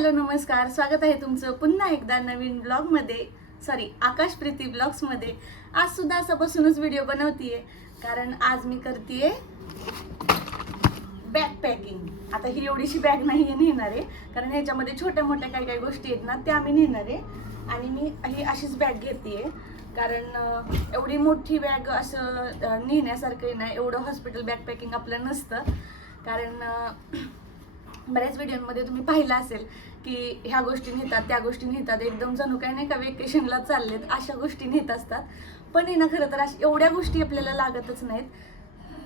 Hello नमस्कार, स्वागत आहे तुमचं पुन्हा एकदा नवीन ब्लॉगमध्ये. आकाश प्रीती ब्लॉग्समध्ये. आज सुद्धा असापासूनच व्हिडिओ बनवतीये कारण आज मी करतेय बॅग पॅकिंग. आता ही एवढीशी बॅग नाही नेणार आहे कारण ह्याच्यामध्ये छोट्या मोठ्या काही काही गोष्टी आहेत ना त्या मी नेणार आहे. आणि मी ही अशीच बॅग घेतेय कारण एवढी मोठी बॅग असं नेण्यासारखं नाही. एवढं हॉस्पिटल बॅग पॅकिंग आपलं नसतं कारण बऱ्याच व्हिडिओमध्ये तुम्ही पाहिलं असेल की ह्या गोष्टी नेतात त्या गोष्टी नेतात, एकदम जणू काही नाही का वेकेशनला चाललेत अशा गोष्टी नेत असतात. पण ना खरं तर एवढ्या गोष्टी आपल्याला लागतच नाहीत.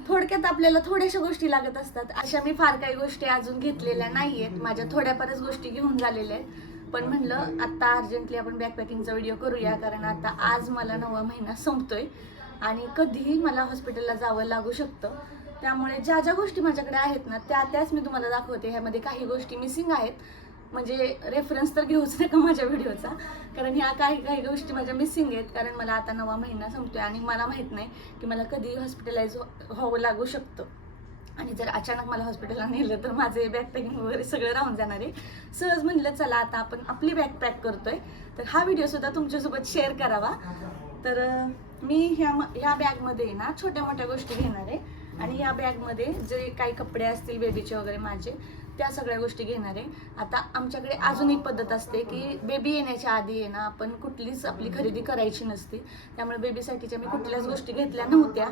थोडक्यात आपल्याला थोड्याशा गोष्टी लागत असतात. अशा मी फार काही गोष्टी अजून घेतलेल्या नाही आहेत. माझ्या थोड्याफारच गोष्टी घेऊन झालेल्या आहेत. पण म्हणलं आत्ता अर्जंटली आपण बॅग पॅकिंगचा व्हिडिओ करूया कारण आता आज मला 9वा महिना संपतोय आणि कधीही मला हॉस्पिटलला जावं लागू शकतं. त्यामुळे ज्या ज्या गोष्टी माझ्याकडे आहेत ना त्याच मी तुम्हाला दाखवते. ह्यामध्ये काही गोष्टी मिसिंग आहेत, म्हणजे रेफरन्स तर घेऊच नका माझ्या व्हिडिओचा कारण ह्या काही गोष्टी माझ्या मिसिंग आहेत. कारण मला आता 9वा महिना संपतोय आणि मला माहीत नाही की मला कधी हॉस्पिटलाइज व्हावं लागू शकतं. आणि जर अचानक मला हॉस्पिटलला नेलं तर माझे बॅग पॅकिंग वगैरे सगळं राहून जाणार आहे. सहज म्हणलं चला आता आपण आपली बॅग पॅक करतोय तर हा व्हिडिओसुद्धा तुमच्यासोबत शेअर करावा. तर मी ह्या बॅगमध्ये ना छोट्या मोठ्या गोष्टी घेणार आहे आणि या बॅगमध्ये जे काही कपडे असतील बेबीचे वगैरे माझे त्या सगळ्या गोष्टी घेणार आहे. आता आमच्याकडे अजून एक पद्धत असते की बेबी येण्याच्या आधी आहे ना आपण कुठलीच आपली खरेदी करायची नसते. त्यामुळे बेबीसाठीच्या मी कुठल्याच गोष्टी घेतल्या नव्हत्या.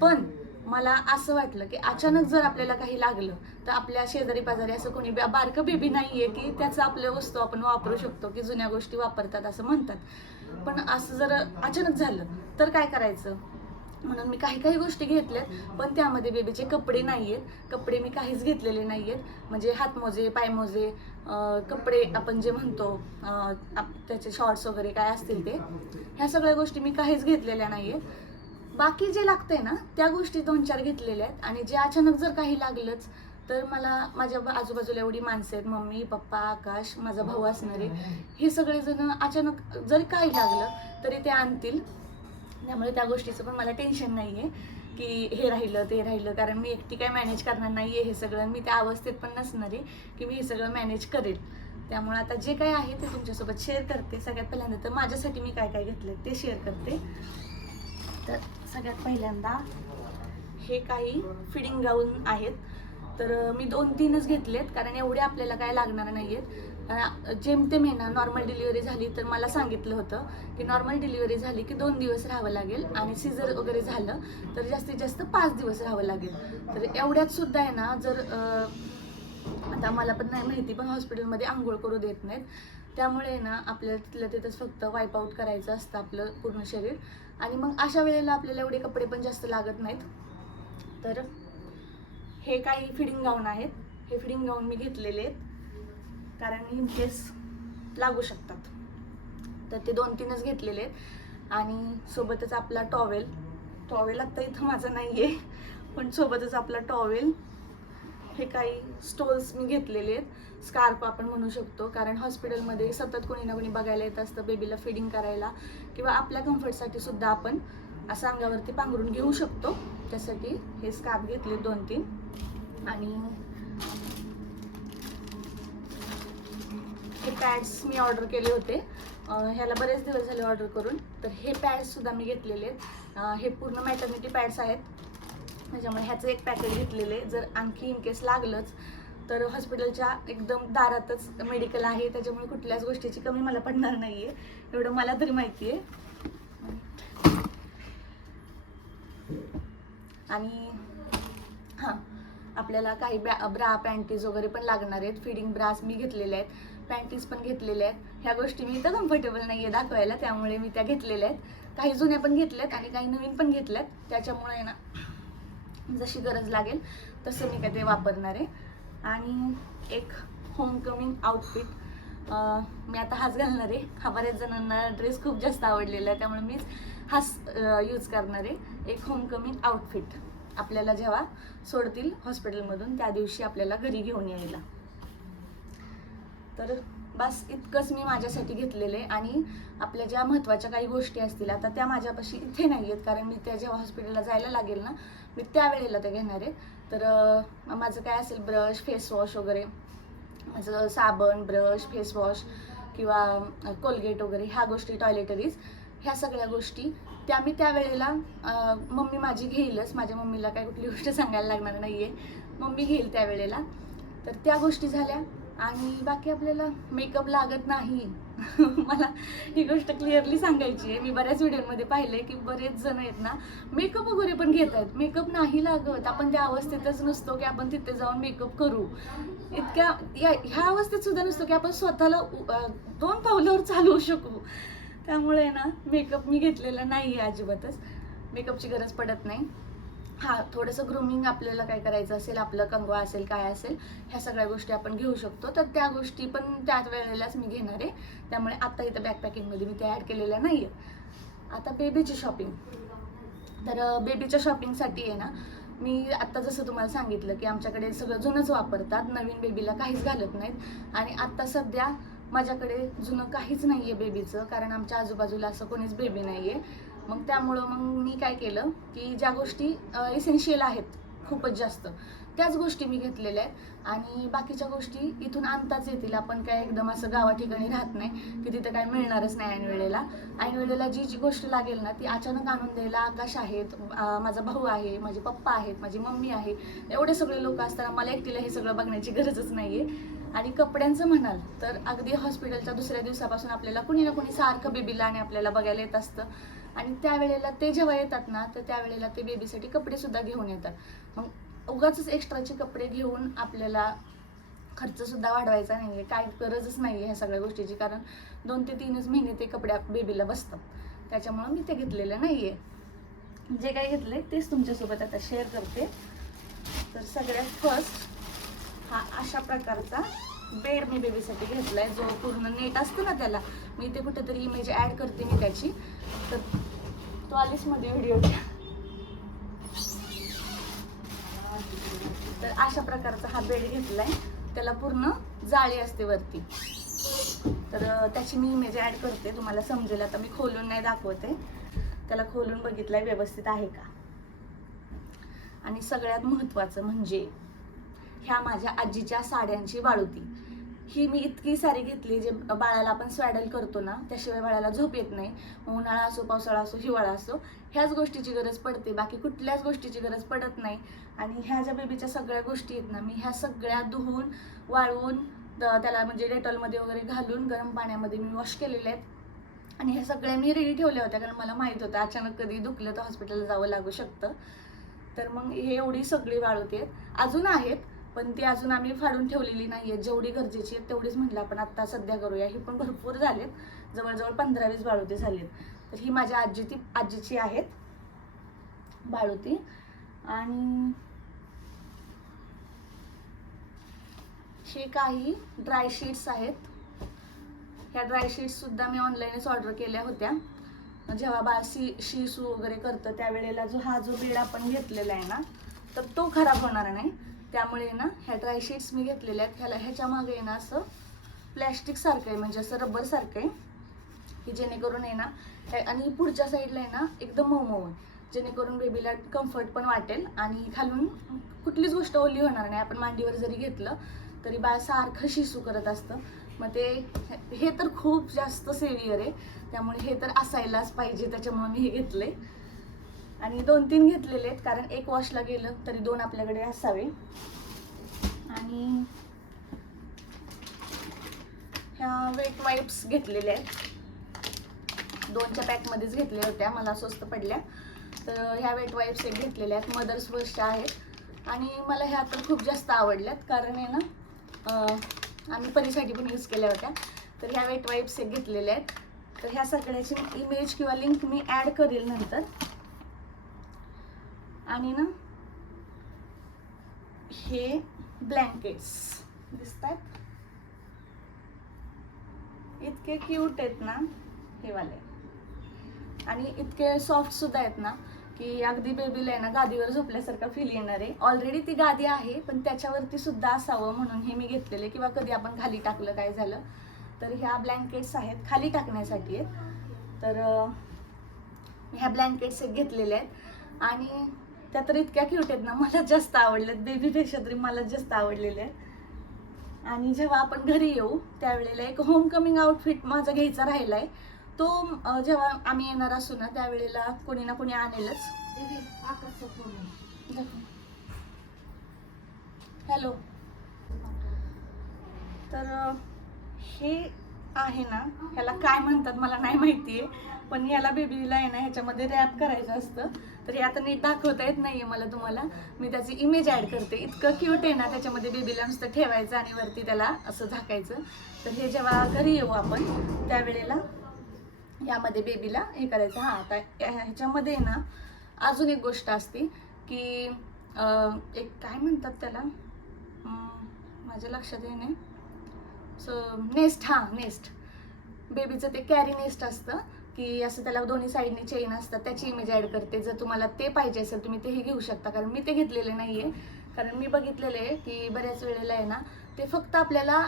पण मला असं वाटलं की अचानक जर आपल्याला काही लागलं तर आपल्या शेजारी पाजारी असं कोणी बारकं बेबी नाही आहे की त्याचं आपल्या वस्तू आपण वापरू शकतो, की जुन्या गोष्टी वापरतात असं म्हणतात. पण असं जर अचानक झालं तर काय करायचं म्हणून मी काही गोष्टी घेतल्यात. पण त्यामध्ये बेबीचे कपडे नाही आहेत. कपडे मी काहीच घेतलेले नाही आहेत. म्हणजे हातमोजे पायमोजे कपडे आपण जे म्हणतो त्याचे शॉर्ट्स वगैरे काय असतील ते ह्या सगळ्या गोष्टी मी काहीच घेतलेल्या नाही आहेत. बाकी जे लागतंय ना त्या गोष्टी 2-4 घेतलेल्या आहेत. आणि जे अचानक जर काही लागलंच तर मला माझ्या आजूबाजूला एवढी माणसं आहेत, मम्मी पप्पा आकाश माझा भाऊ असणारे, हे सगळेजण अचानक जरी काही लागलं तरी ते आणतील. त्यामुळे त्या गोष्टीचं पण मला टेन्शन नाही आहे की हे राहिलं ते राहिलं. कारण मी एकटी काय मॅनेज करणार नाही आहे हे सगळं. मी त्या अवस्थेत पण नसणार आहे की मी हे सगळं मॅनेज करेल. त्यामुळे आता जे काही आहे ते तुमच्यासोबत शेअर करते. सगळ्यात पहिल्यांदा तर माझ्यासाठी मी काय घेतलं ते शेअर करते. तर सगळ्यात पहिल्यांदा हे काही फिडिंग गाऊन आहेत. तर मी 2-3च घेतलेत कारण एवढे आपल्याला काय लागणार नाही आहेत. जेमतेम आहे ना नॉर्मल डिलिव्हरी झाली तर मला सांगितलं होतं की नॉर्मल डिलिव्हरी झाली की 2 दिवस राहावं लागेल आणि सिझर वगैरे झालं तर जास्तीत जास्त 5 दिवस राहावं लागेल. तर एवढ्यात सुद्धा आहे ना जर आता मला पण नाही माहिती पण हॉस्पिटलमध्ये आंघोळ करू देत नाहीत. त्यामुळे ना आपल्याला तिथल्या तिथंच फक्त वाईप आऊट करायचं असतं आपलं पूर्ण शरीर. आणि मग अशा वेळेला आपल्याला एवढे कपडे पण जास्त लागत नाहीत. तर हे काही फिडिंग गाऊन आहेत. हे फिडिंग गाऊन मी घेतलेले आहेत कारण इन केस लागू शकतात. तर ते 2-3च घेतलेले आहेत. आणि सोबतच आपला टॉवेल आत्ता इथं माझं नाही आहे पण सोबतच आपला टॉवेल. हे काही स्टोल्स मी घेतलेले आहेत, स्कार्फ आपण म्हणू शकतो. कारण हॉस्पिटलमध्ये सतत कोणी ना कोणी बघायला येत असतं बेबीला फिडिंग करायला किंवा आपल्या कम्फर्टसाठी सुद्धा आपण असं अंगावरती पांघरून घेऊ शकतो. त्यासाठी हे स्कार्फ घेतले 2-3. आणि हे पॅड्स मी ऑर्डर केले होते. ह्याला बरेच दिवस झाले ऑर्डर करून. तर हे पॅड्स सुद्धा मी घेतलेले आहेत. हे पूर्ण मॅटर्निटी पॅड्स आहेत. त्याच्यामुळे ह्याचं एक पॅकेट घेतलेले. जर आणखी इन केस लागलंच तर हॉस्पिटलच्या एकदम दारातच मेडिकल आहे. त्याच्यामुळे कुठल्याच गोष्टीची कमी मला पडणार नाही आहे एवढं मला तरी माहिती आहे. आणि हां आपल्याला काही ब्रा पॅन्टीज वगैरे पण लागणार आहेत. फिडिंग ब्रास मी घेतलेल्या आहेत, पॅन्टीज पण घेतलेल्या आहेत. ह्या गोष्टी मी तर कम्फर्टेबल नाही आहे दाखवायला त्यामुळे मी त्या घेतलेल्या आहेत. काही जुन्या पण घेतल्यात आणि काही नवीन पण घेतल्यात. त्याच्यामुळे ना जशी गरज लागेल तसं मी काय ते वापरणार आहे. आणि एक होमकमिंग आउटफिट मी आता हाच घालणार आहे. हा बऱ्याच जणांना ड्रेस खूप जास्त आवडलेला आहे त्यामुळे मीच हाच यूज करणार आहे. एक होमकमिंग आउटफिट आपल्याला जेव्हा सोडतील हॉस्पिटलमधून त्या दिवशी आपल्याला घरी घेऊन यायला. तर बस इतकंच मी माझ्यासाठी घेतलेलं आहे. आणि आपल्या ज्या महत्त्वाच्या काही गोष्टी असतील आता त्या माझ्यापाशी इथे नाही आहेत कारण मी त्या जेव्हा हॉस्पिटलला जायला लागेल ना मी त्यावेळेला ते घेणार आहे. तर माझं काय असेल ब्रश फेसवॉश वगैरे जसं साबण, ब्रश, फेसवॉश किंवा कोलगेट वगैरे ह्या गोष्टी, टॉयलेटरीज, ह्या सगळ्या गोष्टी त्या मी त्यावेळेला मम्मी माझी घेईलच. माझ्या मम्मीला काय कुठली गोष्ट सांगायला लागणार नाही आहे, मम्मी घेईल त्यावेळेला. तर त्या गोष्टी झाल्या. आणि बाकी आपल्याला मेकअप लागत नाही. मला ही गोष्ट क्लिअरली सांगायची आहे. मी बऱ्याच व्हिडिओमध्ये पाहिले की बरेच जण आहेत ना मेकअप वगैरे पण घेत आहेत. मेकअप नाही लागत, आपण त्या अवस्थेतच नसतो की आपण तिथे जाऊन मेकअप करू. ह्या अवस्थेत सुद्धा नसतो की आपण स्वतःला 2 पावलावर चालवू शकू. त्यामुळे ना मेकअप मी घेतलेला नाही आहे अजिबातच. मेकअपची गरज पडत नाही. हां, थोडंसं ग्रूमिंग आपल्याला काय करायचं असेल, आपलं कंगवा असेल, काय असेल, ह्या सगळ्या गोष्टी आपण घेऊ शकतो. तर त्या गोष्टी पण त्याच वेळेलाच मी घेणार आहे. त्यामुळे आता इथं बॅकपॅकिंगमध्ये मी त्या ॲड केलेल्या नाही आहे. आता बेबीची शॉपिंग. तर बेबीच्या शॉपिंगसाठी आहे ना, मी आत्ता जसं तुम्हाला सांगितलं की आमच्याकडे सगळं जुनंच वापरतात, नवीन बेबीला काहीच घालत नाहीत. आणि आत्ता सध्या माझ्याकडे जुनं काहीच नाही आहे बेबीचं, कारण आमच्या आजूबाजूला असं कोणीच बेबी नाही आहे. मग त्यामुळं मी काय केलं की ज्या गोष्टी इसेन्शियल आहेत खूपच जास्त, त्याच गोष्टी मी घेतलेल्या आहेत. आणि बाकीच्या गोष्टी इथून आणताच येतील. आपण काय एकदम असं गावा ठिकाणी राहत नाही की तिथं काय मिळणारच नाही ऐनवेळेला. ऐनवेळेला जी गोष्ट लागेल ना ती अचानक आणून द्यायला आकाश आहेत, माझा भाऊ आहे, माझे पप्पा आहेत, माझी मम्मी आहे. एवढे सगळे लोक असताना मला एकटीला हे सगळं बघण्याची गरजच नाही आहे. आणि कपड्यांचं म्हणाल तर अगदी हॉस्पिटलच्या दुसऱ्या दिवसापासून आपल्याला कुणी ना कुणी सारखं बेबीला आणि आपल्याला बघायला येत असतं. आणि त्यावेळेला ते जेव्हा येतात ना तर त्यावेळेला ते बेबीसाठी कपडेसुद्धा घेऊन येतात. मग उगाचच एक्स्ट्राचे कपडे घेऊन आपल्याला खर्चसुद्धा वाढवायचा नाही आहे. काय गरजच नाही आहे ह्या सगळ्या गोष्टीची, कारण 2 ते 3च महिने ते कपडे बेबीला बसतात. त्याच्यामुळं मी ते घेतलेलं नाही आहे. जे काही घेतलं आहे तेच तुमच्यासोबत आता शेअर करते. तर सगळ्यात फर्स्ट हा अशा प्रकारचा बेड मी बेबीसाठी घेतला आहे, जो पूर्ण नेट असतो ना त्याला. मी इथे कुठेतरी इमेज ॲड करते मी त्याची. तर तो आलीसमध्ये व्हिडिओ. तर अशा प्रकारचा हा बेड घेतला आहे. त्याला पूर्ण जाळी असते वरती. तर त्याची मी इमेज ॲड करते, तुम्हाला समजेल. आता मी खोलून नाही दाखवते, त्याला खोलून बघितलंय व्यवस्थित आहे का. आणि सगळ्यात महत्त्वाचं म्हणजे ह्या माझ्या आजीच्या साड्यांची बाळुती. ही मी इतकी सारी घेतली, जे बाळाला आपण स्वॅडल करतो ना, त्याशिवाय बाळाला झोप येत नाही. उन्हाळा असो, पावसाळा असो, हिवाळा असो, ह्याच गोष्टीची गरज पडते, बाकी कुठल्याच गोष्टीची गरज पडत नाही. आणि ह्या ज्या बेबीच्या सगळ्या गोष्टी आहेत ना, मी ह्या सगळ्या धुवून वाळवून त्याला म्हणजे डेटॉलमध्ये वगैरे घालून गरम पाण्यामध्ये मी वॉश केलेल्या आहेत. आणि ह्या सगळ्या मी रेडी ठेवल्या होत्या, कारण मला माहीत होतं अचानक कधी दुखलं तर हॉस्पिटलला जावं लागू शकतं. तर मग हे एवढी सगळी वाळवते आहेत. अजून आहेत पण ती अजून आम्ही फाडून ठेवलेली नाही आहे. जेवढी गरजेची आहे तेवढीच म्हटलं आपण आत्ता सध्या करूया. ही पण भरपूर झालेत, जवळजवळ 15-20 बाळुती झालीत. तर ही माझ्या आजीची आहेत बाळुती. आणि हे काही ड्राय शीट्स आहेत. ह्या ड्राय शीट्ससुद्धा मी ऑनलाईनच ऑर्डर केल्या होत्या. जेव्हा बाळ शिसू वगैरे करतं त्यावेळेला जो बेड आपण घेतलेला आहे ना, तर तो खराब होणार नाही. त्यामुळे ना ह्या ड्राय शीट्स मी घेतलेल्या आहेत. ह्याच्या मागे आहे ना असं प्लॅस्टिक सारखं आहे, म्हणजे असं रबर सारखं आहे, की जेणेकरून आहे ना, आणि पुढच्या साईडला आहे ना एकदम मऊ आहे, जेणेकरून बेबीला कम्फर्ट पण वाटेल आणि खालून कुठलीच गोष्ट ओली होणार नाही. आपण मांडीवर जरी घेतलं तरी बाळ सारखं शिसू करत असतं. मग हे तर खूप जास्त सेव्हिअर आहे, त्यामुळे हे तर असायलाच पाहिजे. त्याच्यामुळे मी हे घेतले. आणि 2-3 घेतलेले आहेत, कारण एक वॉशला गेलं तरी 2 आपल्याकडे असावे. आणि ह्या वेट वाईप्स घेतलेल्या आहेत. 2च्या पॅकमध्येच घेतल्या होत्या, मला स्वस्त पडल्या. तर ह्या वेट वाईप्स एक घेतलेल्या आहेत, मदर्स वॉशच्या आहेत. आणि मला ह्या तर खूप जास्त आवडल्यात, कारण आहे ना आम्ही परीसाठी पण यूज केल्या होत्या. तर ह्या वेट वाईप्स एक घेतलेल्या आहेत. तर ह्या सगळ्याची इमेज किंवा लिंक मी ॲड करेल नंतर. आणि ना हे ब्लँकेट्स दिसतात, इतके क्यूट आहेत ना हे वाले. आणि इतके सॉफ्ट सुद्धा आहेत ना, की अगदी बेबीला आहे ना गादीवर झोपल्यासारखा फील येणार आहे. ऑलरेडी ती गादी आहे, पण त्याच्यावरती सुद्धा असावं म्हणून हे मी घेतलेले, किंवा कधी आपण खाली टाकलं काय झालं तर ह्या ब्लँकेट्स आहेत, खाली टाकण्यासाठी आहेत. तर ह्या ब्लँकेट्स एक घेतलेल्या आहेत. आणि त्या तर इतक्या क्यूट आहेत ना, मला जास्त आवडल्यात, बेबीपेक्षा तरी मला जास्त आवडलेल्या आहेत. आणि जेव्हा आपण घरी येऊ त्यावेळेला एक होम कमिंग आउटफिट माझा घ्यायचा राहिलाय. तो जेव्हा आम्ही येणार असू ना त्यावेळेला कोणी ना कोणी आणेलच. हॅलो. तर हे आहे ना, ह्याला काय म्हणतात मला नाही माहितीये, पण याला बेबीला आहे ना ह्याच्यामध्ये रॅप करायचं असतं. तर हे आता नीट दाखवता येत नाहीये मला तुम्हाला, मी त्याची इमेज ऍड करते. इतकं क्यूट आहे ना, त्याच्यामध्ये बेबीला नुसतं ठेवायचं आणि वरती त्याला असं झाकायचं. तर हे जेव्हा घरी येऊ आपण त्यावेळेला यामध्ये बेबीला हे करायचं. हां, आता ह्याच्यामध्ये ना अजून एक गोष्ट असते की एक काय म्हणतात त्याला, माझ्या लक्षात येणे. सो नेस्ट, हां नेस्ट, बेबीचं ते कॅरी नेस्ट असतं की असं त्याला दोन्ही साईडने चेन असतात, त्याची इमेज ॲड करते. जर तुम्हाला ते पाहिजे असेल तुम्ही तेही घेऊ शकता, कारण मी ते घेतलेले नाही आहे. कारण मी बघितलेलं आहे की बऱ्याच वेळेला आहे ना ते फक्त आपल्याला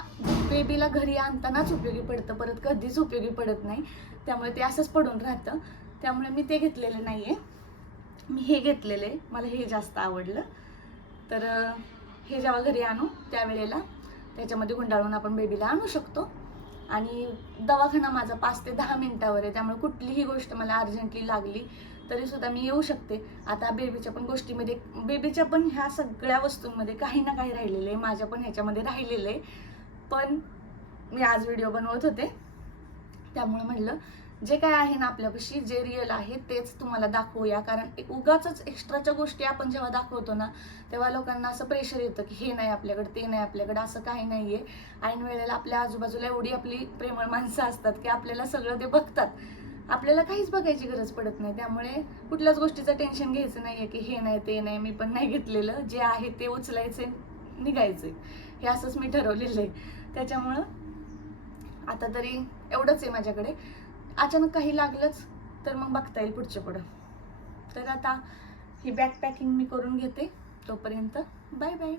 बेबीला घरी आणतानाच उपयोगी पडतं, परत कधीच उपयोगी पडत नाही. त्यामुळे ते असंच पडून राहतं. त्यामुळे मी ते घेतलेलं नाही आहे, मी हे घेतलेलं आहे. मला हे जास्त आवडलं. तर हे जेव्हा घरी आणू त्यावेळेला त्याच्यामध्ये गुंडाळून आपण बेबीला आणू शकतो. आणि दवाखाना माझा 5 ते 10 मिनिटावर आहे, त्यामुळे कुठलीही गोष्ट मला अर्जंटली लागली तरीसुद्धा मी येऊ शकते. आता बेबीच्या पण गोष्टीमध्ये, बेबीच्या पण ह्या सगळ्या वस्तूंमध्ये काही ना काही राहिलेलं आहे, माझ्या पण ह्याच्यामध्ये राहिलेलं आहे. पण मी आज व्हिडिओ बनवत होते त्यामुळे म्हणलं जे काय आहे ना आपल्यापाशी, जे रिअल आहे तेच तुम्हाला दाखवूया. कारण एक उगाच एक्स्ट्राच्या गोष्टी आपण जेव्हा दाखवतो ना तेव्हा लोकांना असं प्रेशर येतं की हे नाही आपल्याकडे, ते नाही आपल्याकडे. असं काही नाही आहे. ऐन वेळेला आपल्या आजूबाजूला एवढी आपली प्रेमळ माणसं असतात की आपल्याला सगळं ते बघतात, आपल्याला काहीच बघायची गरज पडत नाही. त्यामुळे कुठल्याच गोष्टीचं टेन्शन घ्यायचं नाही आहे की हे नाही ते नाही. मी पण नाही घेतलेलं, जे आहे ते उचलायचे, निघायचे, हे असंच मी ठरवलेलं आहे. त्याच्यामुळं आता तरी एवढंच आहे माझ्याकडे. अचानक काही लागलंच तर मग बघता येईल पुढच्या पुढं. तर आता ही बॅग पॅकिंग मी करून घेते. तोपर्यंत बाय बाय.